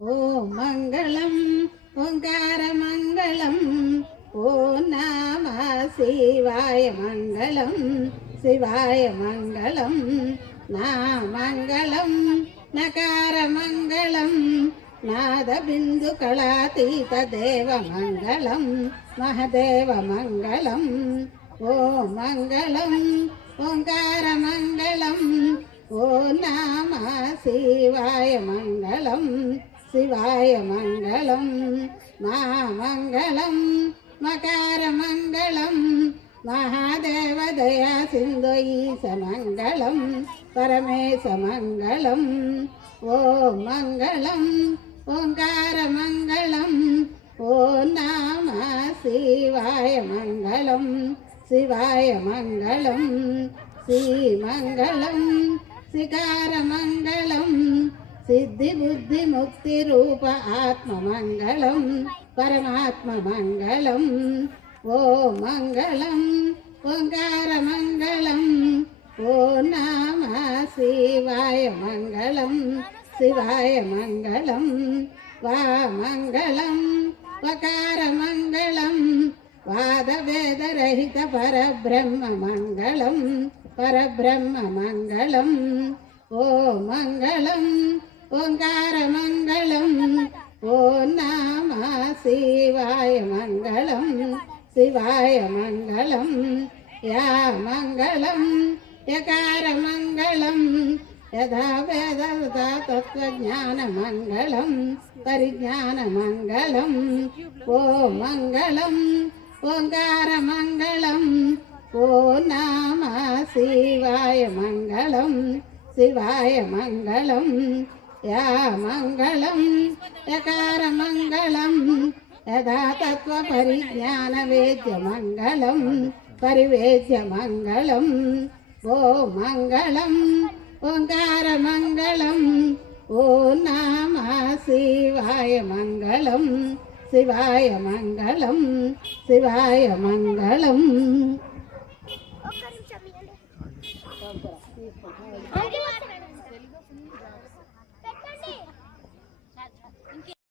ఓం మంగళం ఓంకార మంగళం ఓం నమ శివాయ మంగళం శివాయ మంగళం నా మంగళం నకార మంగళం నాద బిందు కళాతీత దేవ మంగళం మహదేవ మంగళం ఓం మంగళం ఓంకార మంగళం ఓం నమ శివాయ మంగళం శివాయ మంగళం మా మంగళం మకార మంగళం మహాదేవ దయా సింధు ఈశ మంగళం పరమేశ మంగళం ఓం మంగళం ఓంకార మంగళం ఓం నమ శివాయ మంగళం శివాయ మంగళం శ్రీమంగళం శిఖార మంగళం సిద్ధి బుద్ధి ముక్తి రూప ఆత్మ మంగళం పరమాత్మ మంగళం ఓ మంగళం ఓంకార మంగళం ఓ నమ శివాయ మంగళం శివాయ మంగళం వా మంగళం వకార మంగళం వాద వేద రహిత పరబ్రహ్మ మంగళం పరబ్రహ్మ మంగళం ఓ మంగళం ఓంకార మంగళం ఓ నమ శివాయ మంగళం శివాయ మంగళం యా మంగళం యకార మంగళం యథా వేద తత్వజ్ఞాన మంగళం పరిజ్ఞాన మంగళం ఓ మంగళం ఓంకార మంగళం ఓ నమ శివాయ మంగళం శివాయ మంగళం యా మంగళం యకార మంగళం యథా తత్వ పరిజ్ఞాన వేద్య మంగళం పరివేద్య మంగళం ఓ మంగళం ఓంకార మంగళం ఓ నమ శివాయ మంగళం శివాయ మంగళం శివాయ మంగళం. ఒక్క నిమిషం